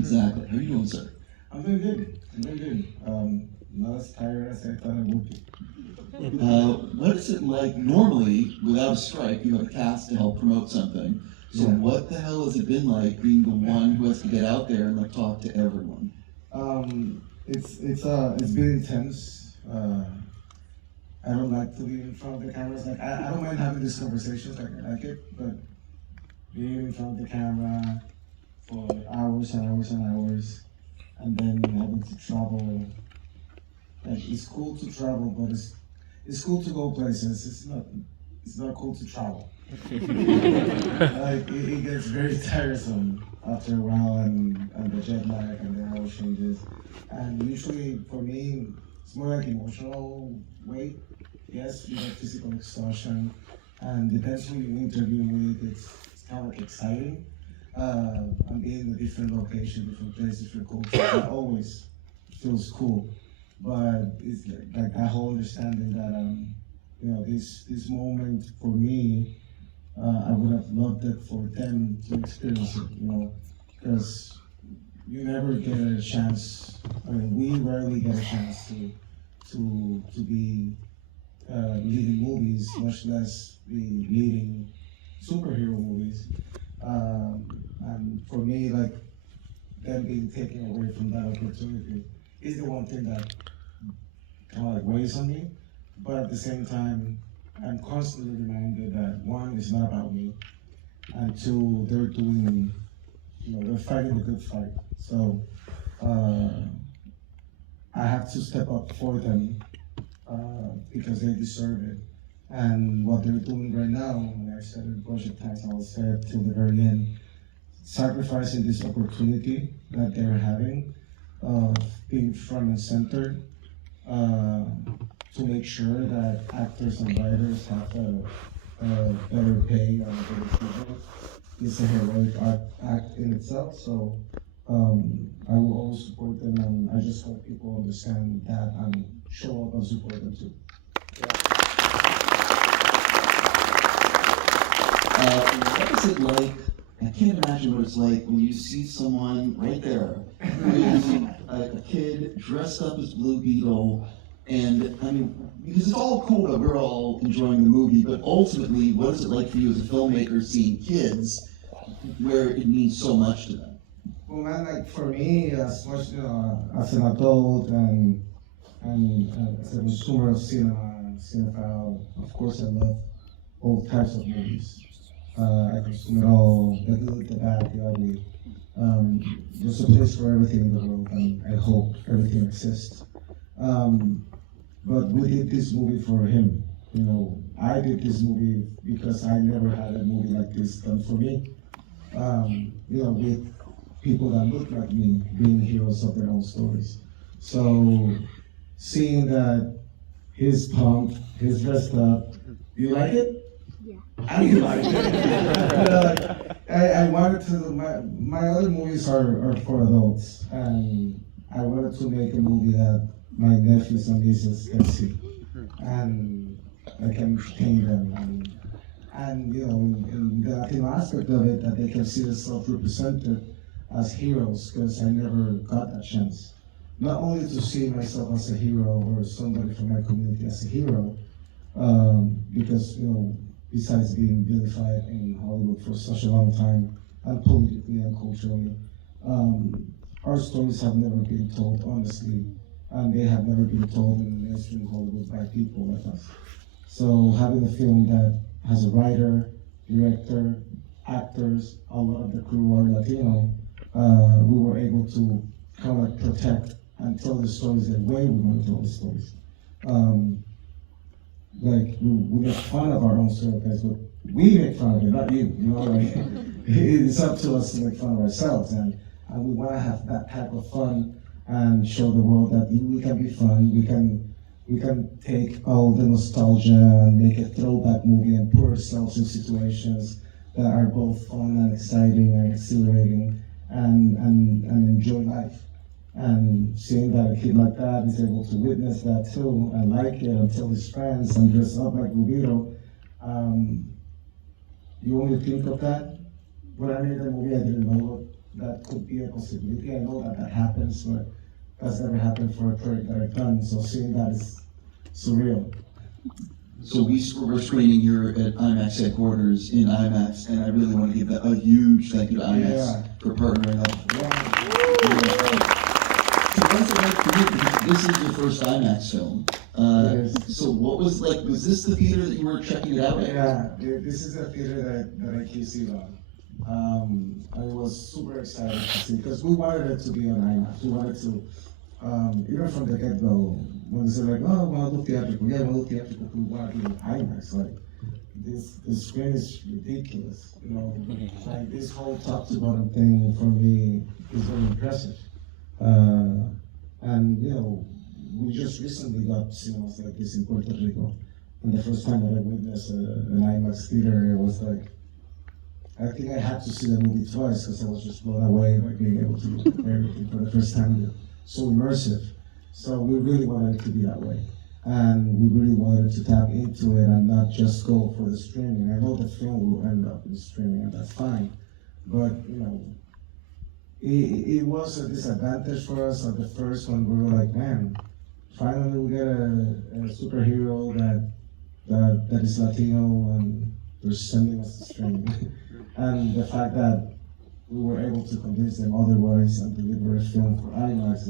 Exactly. How are you doing, sir? I'm doing good. I'm doing good. Not as tired as I thought I would be. What is it like normally, without a strike, you have a cast to help promote something. So Yeah. what the hell has it been like being the one who has to get out there and like talk to everyone? It's been intense. I don't like to be in front of the cameras. Like I don't mind having these conversations. Like I like it, but being in front of the camera for hours and hours and hours, and then having to travel. Like it's cool to travel, but it's cool to go places. It's not cool to travel. Like it gets very tiresome after a while, and the jet lag and the hour changes. And usually for me, it's more like emotional weight. Yes, you have physical exhaustion, and depends who you interview with. It's kind of like exciting. And being in a different location, different place, different culture, that always feels cool. But it's like that whole understanding that this moment for me, I would have loved it for them to experience it, because you never get a chance. I mean, we rarely get a chance to be leading movies, much less be leading superhero movies. And for me, like them being taken away from that opportunity is the one thing that kind of like weighs on me. But at the same time, I'm constantly reminded that one, it's not about me, and two, they're doing, they're fighting the good fight. So I have to step up for them because they deserve it. And what they're doing right now, when I said it project times, I will say it till the very end, sacrificing this opportunity that they're having of being front and center to make sure that actors and writers have a better pay and a better treatment. It's a heroic act in itself, so I will always support them, and I just hope people understand that and show up and support them too. What is it like? I can't imagine what it's like when you see someone right there who's a kid dressed up as Blue Beetle, and I mean, because it's all cool that we're all enjoying the movie, but ultimately, what is it like for you as a filmmaker seeing kids where it means so much to them? Well, man, like for me, as much as an adult and as a consumer of cinema and cinephile, of course, I love all types of movies. I consume it all, the good, the bad, the ugly. There's a place for everything in the world, and I hope everything exists. But we did this movie for him. I did this movie because I never had a movie like this done for me. With people that look like me being heroes of their own stories. So seeing that he's pumped, he's dressed up, you like it? I didn't like it. I wanted to. My other movies are for adults, and I wanted to make a movie that my nephews and nieces can see, and I can entertain them, and in the Latino aspect of it, that they can see themselves represented as heroes, because I never got that chance. Not only to see myself as a hero or somebody from my community as a hero, because besides being vilified in Hollywood for such a long time, and politically and culturally, our stories have never been told honestly, and they have never been told in mainstream Hollywood by people like us. So having a film that has a writer, director, actors, a lot of the crew are Latino, we were able to kind of like protect and tell the stories the way we want to tell the stories. Like we make fun of our own stereotypes, but we make fun of it, not you. Like it's up to us to make fun of ourselves, and we want to have that type of fun and show the world that we can be fun. We can take all the nostalgia and make a throwback movie and put ourselves in situations that are both fun and exciting and exhilarating, and enjoy life. And seeing that a kid like that is able to witness that too and like it and tell his friends and dress up like Rubito, you only think of that. When I made that movie, I didn't know that could be a possibility. I know that that happens, but that's never happened for a project that I've done. So seeing that is surreal. So we're screening here at IMAX Headquarters in IMAX, and I really want to give a huge thank you to IMAX for partnering up. So what's it like for you? Because this is your first IMAX film. Yes. So what was like, was this the theater that you were checking it out at? Yeah, this is a theater that I can see on. I was super excited to see because we wanted it to be on IMAX. We wanted to, even from the get-go, when they said like, oh, we want to do theatrical, yeah, we want to do theatrical, we want to do IMAX. Like, the screen is ridiculous, you know. Like this whole top to bottom thing for me is very impressive. And you know, we just recently got cinemas like this in Puerto Rico. And the first time that I witnessed an IMAX theater, it was like, I think I had to see the movie twice because I was just blown away by being able to look at everything for the first time. So immersive. So we really wanted it to be that way. And we really wanted to tap into it and not just go for the streaming. I know the film will end up in streaming and that's fine. But, you know, it was a disadvantage for us at the first one. We were like, man, finally we get a superhero that is Latino and they're sending us to streaming. And the fact that we were able to convince them otherwise and deliver a film for IMAX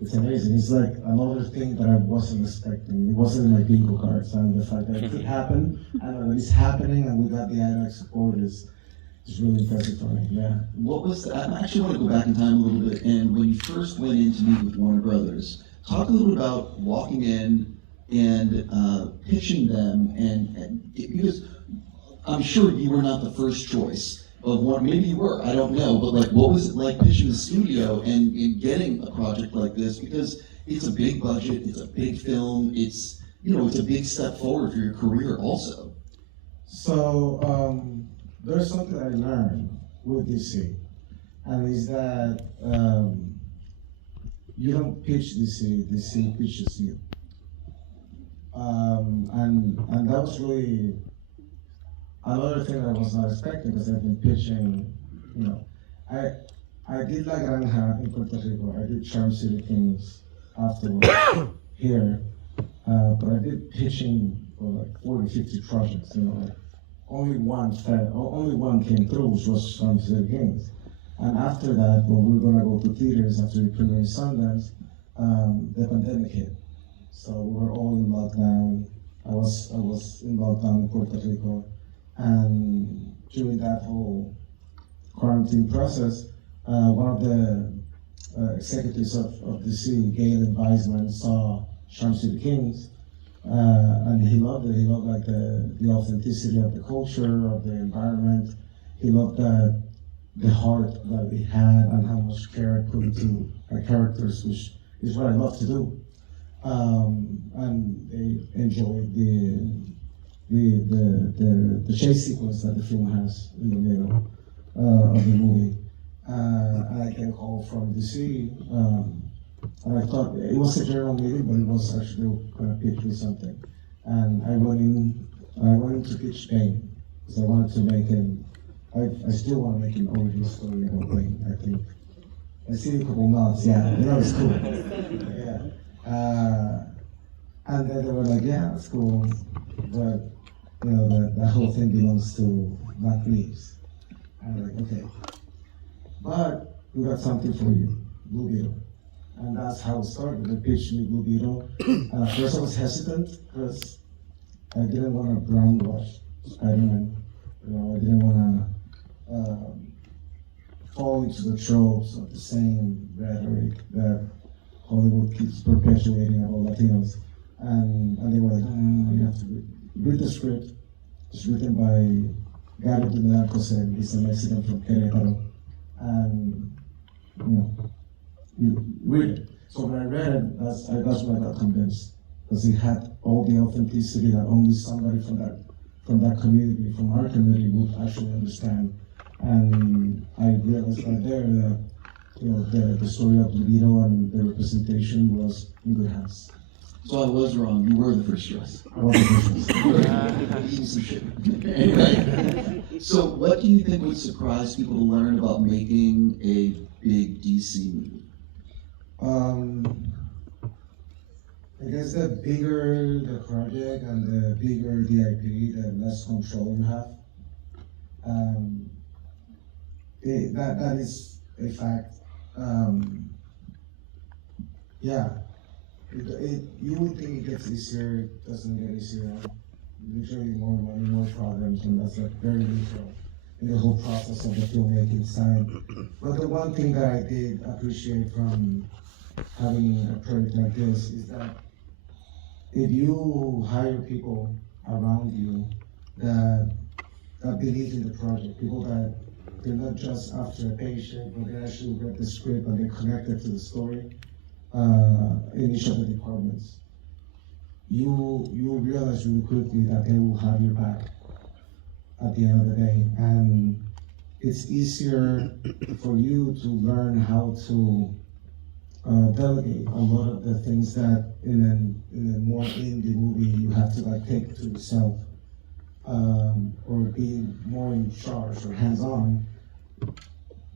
it's amazing. It's like another thing that I wasn't expecting. It wasn't in my bingo cards, and the fact that it could happen and that it's happening and we got the IMAX support is really impressive for me. Yeah. What was I actually want to go back in time a little bit, and when you first went in to meet with Warner Brothers, talk a little bit about walking in and pitching them, and because I'm sure you were not the first choice of one. Maybe you were, I don't know, but like, what was it like pitching the studio and getting a project like this? Because it's a big budget, it's a big film, it's, you know, it's a big step forward for your career also. So there's something I learned with DC, and is that you don't pitch DC, DC pitches you. And that was really another thing I was not expecting because I've been pitching, you know, I did La Granja in Puerto Rico, I did Charm City Kings afterwards here, but I did pitching for like 40, 50 projects, you know, like only one came through, which was Charm City Kings. And after that, when we were gonna go to theaters after we premiered in Sundance, the pandemic hit. So we were all in lockdown. I was in lockdown in Puerto Rico. And during that whole quarantine process, one of the executives of DC, Galen Weisman, saw Charm City Kings, and he loved it. He loved like the authenticity of the culture, of the environment. He loved the heart that we had and how much care I put into our characters, which is what I love to do. And they enjoyed the chase sequence that the film has in the middle of the movie. And I get a call from DC, and I thought it was a general meeting, but it was actually going to pitch me something. And I went in to pitch Bane, because I wanted to make him, I still want to make an origin story about Bane, I think. I see a couple nods, yeah, you know, it's cool. Yeah. And then they were like, yeah, that's cool, but you know, that whole thing belongs to Matt Reeves. And I'm like, okay. But we got something for you, Blue Beetle. And that's how it started. They pitched me Blue Beetle. And at first I was hesitant because I didn't want to brainwash Spider-Man. You know, I didn't want to fall into the tropes of the same rhetoric that Hollywood keeps perpetuating about Latinos. And they were like, you have to read the script. It's written by Gary Dunarcosen. He's a Mexican from Querétaro. And, you know, you read it. So when I read it, that's when I got convinced. Because it had all the authenticity that only somebody from that community, from our community, would actually understand. And I realized right there that, you know, the story of Blue Beetle and the representation was in good hands. So I was wrong. You were the first choice. I was the first choice. Eating some shit. Anyway, so what do you think would surprise people to learn about making a big DC movie? I guess the bigger the project and the bigger the IP, the less control you have. That is a fact. Yeah, you would think it gets easier, it doesn't get easier. Literally more money, more problems, and that's like very neutral in the whole process of the filmmaking side. But the one thing that I did appreciate from having a project like this is that if you hire people around you that believe in the project, people that they're not just after a paycheck, but they actually read the script and they're connected to the story in each of the departments, you realize really quickly that they will have your back at the end of the day, and it's easier for you to learn how to delegate a lot of the things that in a more indie movie you have to like take to yourself, or be more in charge or hands-on.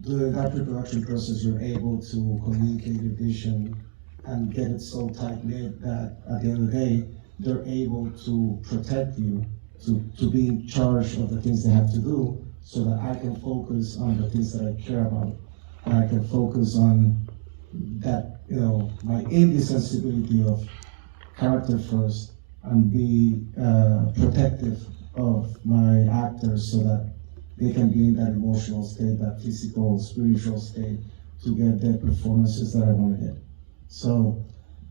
During that pre-production process, you're able to communicate your vision and get it so tight-knit that at the end of the day, they're able to protect you, to be in charge of the things they have to do, so that I can focus on the things that I care about. And I can focus on that, my indie sensibility of character first, and be protective of my actors so that they can be in that emotional state, that physical, spiritual state, to get the performances that I want to get. So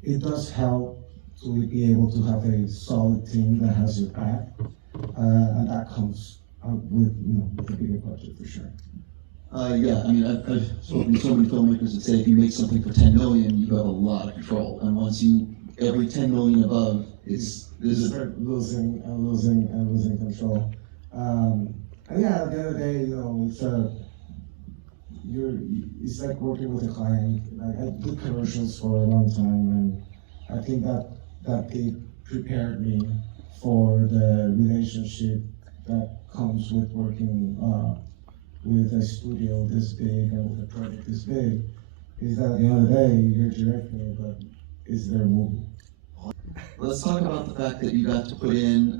it does help to be able to have a solid team that has your back, and that comes with a bigger budget for sure. Yeah, I mean, I've spoken to so many filmmakers that say if you make something for 10 million, you have a lot of control, and once every 10 million above, You start losing control. And yeah, at the end of the day, it's like working with a client. Like, I did commercials for a long time, and I think that they prepared me for the relationship that comes with working with a studio this big and with a project this big. Is that at the end of the day, you're directing, but it's their movie. Let's talk about the fact that you got to put in,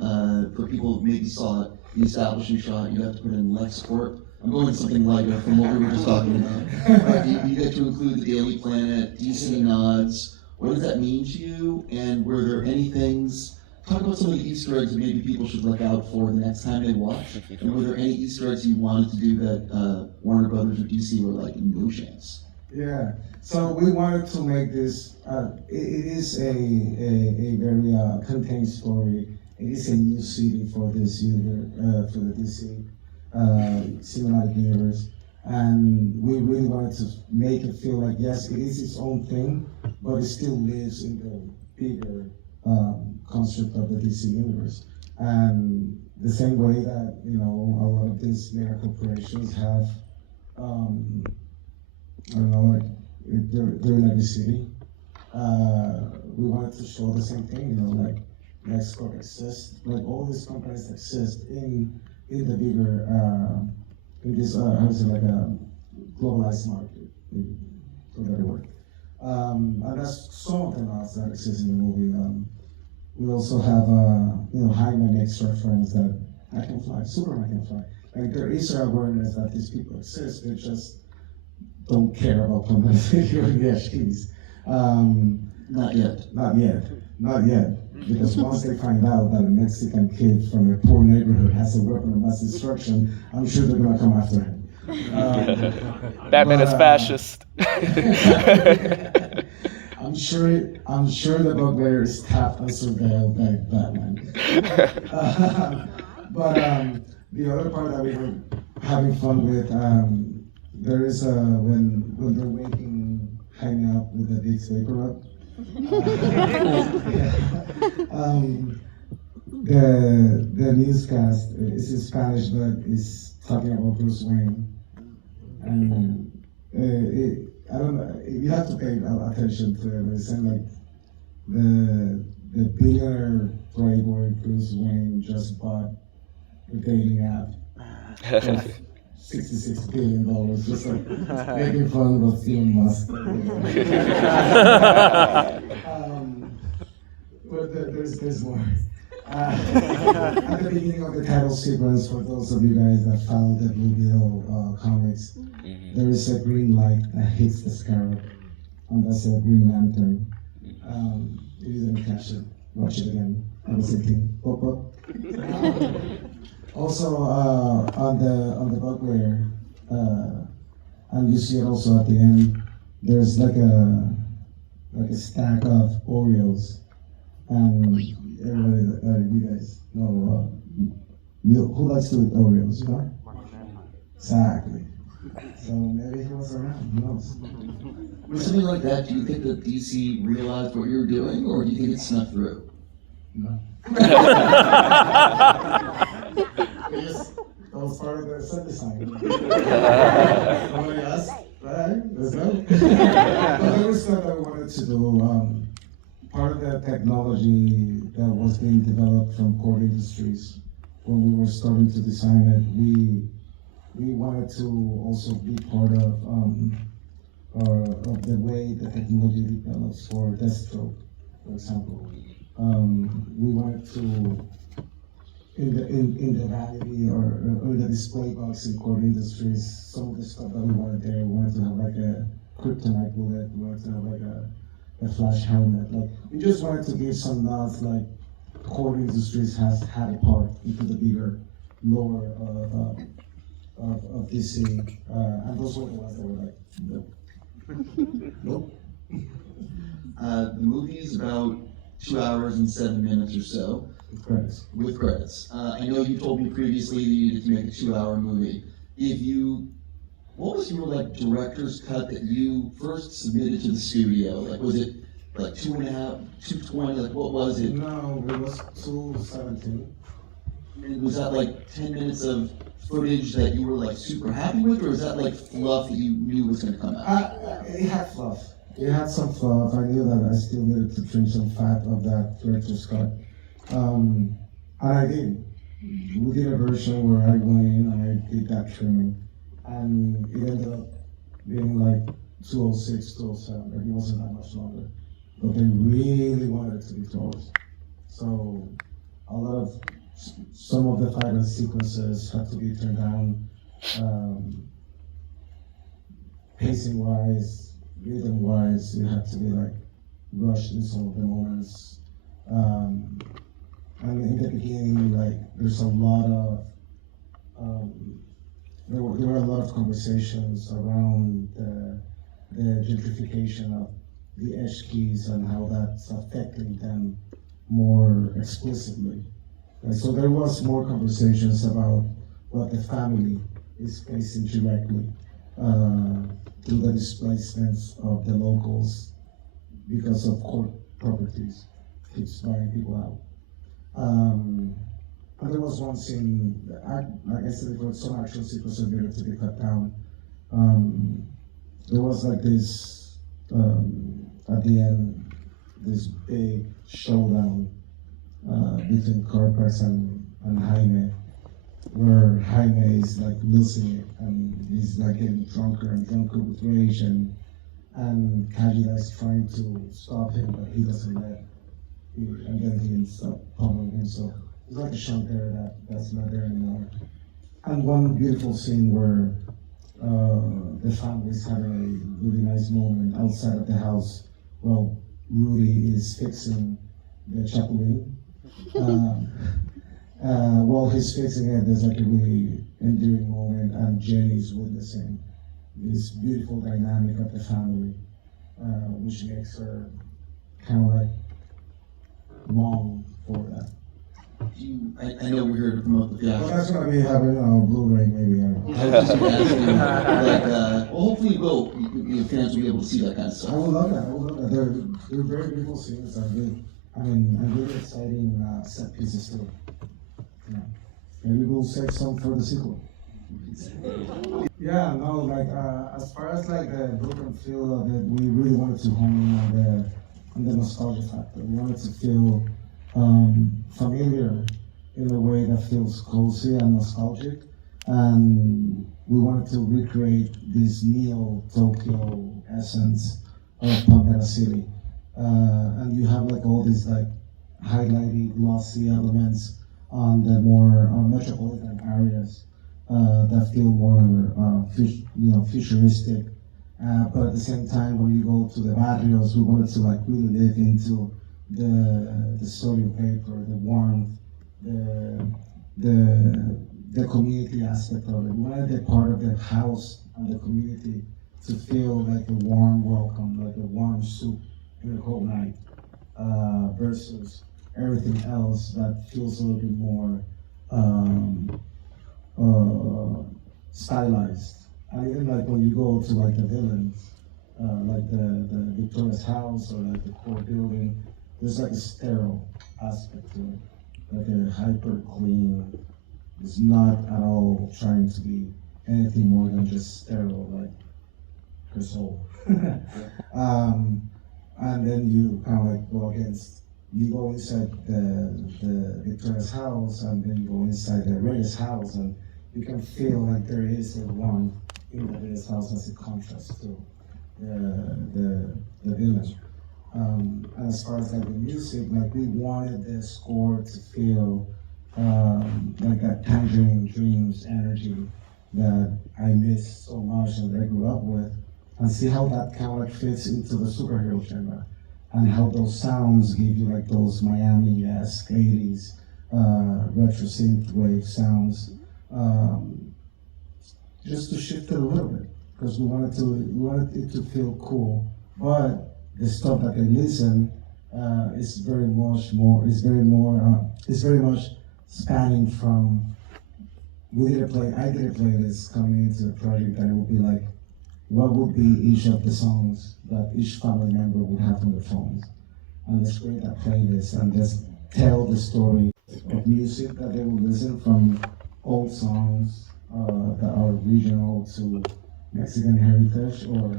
for people who maybe saw it, the establishing shot, you got to put in LexCorp. I'm going to something lighter from what we were just talking about. You get to include the Daily Planet, DC nods. What does that mean to you? And were there any things, talk about some of the Easter eggs that maybe people should look out for the next time they watch. And were there any Easter eggs you wanted to do that Warner Brothers or DC were like, no chance? Yeah, so we wanted to make this, it is a very contained story. It is a new city for this universe, for the DC cinematic universe. And we really wanted to make it feel like, yes, it is its own thing, but it still lives in the bigger concept of the DC universe. And the same way that, a lot of these mega corporations have, they're in every city. We wanted to show the same thing, like LexCorp exists, like all these companies exist in the bigger, in this, like a globalized market, for better word. And that's some of the nods that exist in the movie. We also have, Jaime makes reference that I can fly, Superman can fly. Like, there is an awareness that these people exist, they just don't care about publicity or the HQs. Not yet. Not yet. Because once they find out that a Mexican kid from a poor neighborhood has a weapon of mass destruction, I'm sure they're gonna come after him. Batman is fascist. I'm sure the bugbear is tapped and surveilled by Batman. But the other part that we were having fun with, there is when they're waking Jaime up with a big vapor up. The newscast is in Spanish, but it's talking about Bruce Wayne, and I don't know. You have to pay attention to it. It's saying like the billionaire playboy Bruce Wayne just bought a dating app for $66 billion, just like making fun of Elon Musk. But there's more. At the beginning of the title sequence, for those of you guys that follow the Blue Beetle comics, there is a green light that hits the scarab, and that's a Green Lantern. If you didn't catch it, watch it again. I was thinking, pop up. Also, on the bug layer, and you see it also at the end, there's like a stack of Oreos, and everybody, you guys know, who likes to eat Oreos, you know? Exactly. So maybe he was around, who knows? With something like that, do you think that DC realized what you were doing, or do you think it snuck through? No. Yes, that was part of the set design. Nobody asked, right? Let's go. But there was stuff that we wanted to do. Part of the technology that was being developed from Core Industries, when we were starting to design it, we wanted to also be part of the way the technology develops for Deathstroke, for example. We wanted to, in the vanity or the display box in Core Industries, some of the stuff that we wanted there, we wanted to have like a kryptonite bullet, we wanted to have like a flash helmet. Like, we just wanted to give some nods, like Core Industries has had a part into the bigger lore of DC, and those were the ones that were like, nope. Nope. The movie is about 2 hours and 7 minutes or so. With credits. With credits. I know you told me previously that you needed to make a 2-hour movie. What was your director's cut that you first submitted to the studio? Like, was it like 2.5, 220? Like, what was it? No, it was 217. And was that like 10 minutes of footage that you were like super happy with, or was that like fluff that you knew was going to come out? It had fluff. It had some fluff. I knew that I still needed to trim some fat of that director's cut. And I did. We did a version where I went in and I did that trimming. And it ended up being like 206, 207. Like, it wasn't that much longer. But they really wanted it to be 2 hours. So some of the fight sequences had to be turned down. Pacing wise, rhythm wise, it had to be like rushed in some of the moments. And in the beginning, like, there's a lot of there were a lot of conversations around the gentrification of the edge keys and how that's affecting them more explicitly. And so there was more conversations about what the family is facing directly through the displacements of the locals because of court properties keeps buying people out. And there was one scene, like I said before, some action sequences needed to be cut down. There was like this, at the end, this big showdown between Carpus and Jaime, where Jaime is like losing it and he's like getting drunker and drunker with rage, and Kajida is trying to stop him, but he doesn't let. And then he ends up pummeling him. So there's like a chunk there that's not there anymore. And one beautiful scene where the family's having a really nice moment outside of the house. Well, Rudy is fixing the chapulín. While he's fixing it, there's like a really endearing moment, and Jenny's witnessing this beautiful dynamic of the family, which makes her kind of like long for that. I know we're here to promote the Well, theater. that's gonna be happening on Blu-ray maybe. I was just gonna ask you, like, well, hopefully your fans will be able to see that kind of I stuff. would love that. I would love that. They're very beautiful scenes. And really exciting set pieces too. Yeah. Maybe we'll save some for the sequel. Yeah, no, like as far as like the look and feel of it, we really wanted to hone in on and the nostalgia factor. We wanted to feel familiar in a way that feels cozy and nostalgic, and we wanted to recreate this neo-Tokyo essence of Pantera City. And you have like all these like highlighted glossy elements on the more metropolitan areas that feel more futuristic. But at the same time, when you go to the barrios, we wanted to like really live into the soil vapor, the warmth, the community aspect of it. We wanted the part of the house and the community to feel like a warm welcome, like a warm soup in a cold night, versus everything else that feels a little bit more stylized. And even like when you go to like the villains, like the Victoria's house or like the core building, there's like a sterile aspect to it, like a hyper clean. It's not at all trying to be anything more than just sterile, like her soul. And then you kind of like go inside the Victoria's house, and then you go inside the Reyes house, and you can feel like there is a warmth in the Reyes house as a contrast to the village. And as far as like the music, like we wanted the score to feel like that Tangerine Dreams energy that I miss so much and that I grew up with, and see how that kind of like fits into the superhero genre, and how those sounds give you like those Miami-esque 80s retro synth wave sounds, just to shift it a little bit, because we wanted it to feel cool, but the stuff that they listen is very much spanning from. I did a playlist coming into the project, and it would be like, what would be each of the songs that each family member would have on their phones, and let's create that playlist and just tell the story of music that they will listen, from old songs that are regional to Mexican heritage, or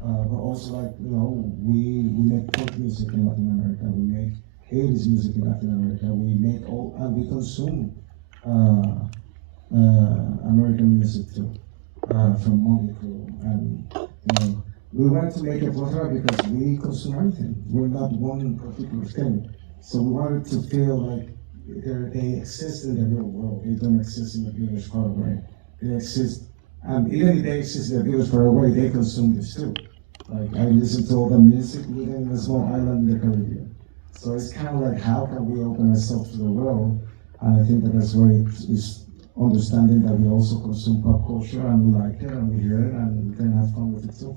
but also like, you know, we make folk music in Latin America, we make 80s music in Latin America, we consume American music too, from Motley Crue, and you know, we wanted to make it plethora because we consume everything. We're not one particular thing, so we wanted to feel like they exist in the real world. They don't exist in the village far away. They exist, and even if they exist in the village far away, they consume this too. Like, I listen to all the music living in a small island in the Caribbean. So it's kind of like, how can we open ourselves to the world? And I think that that's where it is, understanding that we also consume pop culture and we like it and we hear it and we can have fun with it too.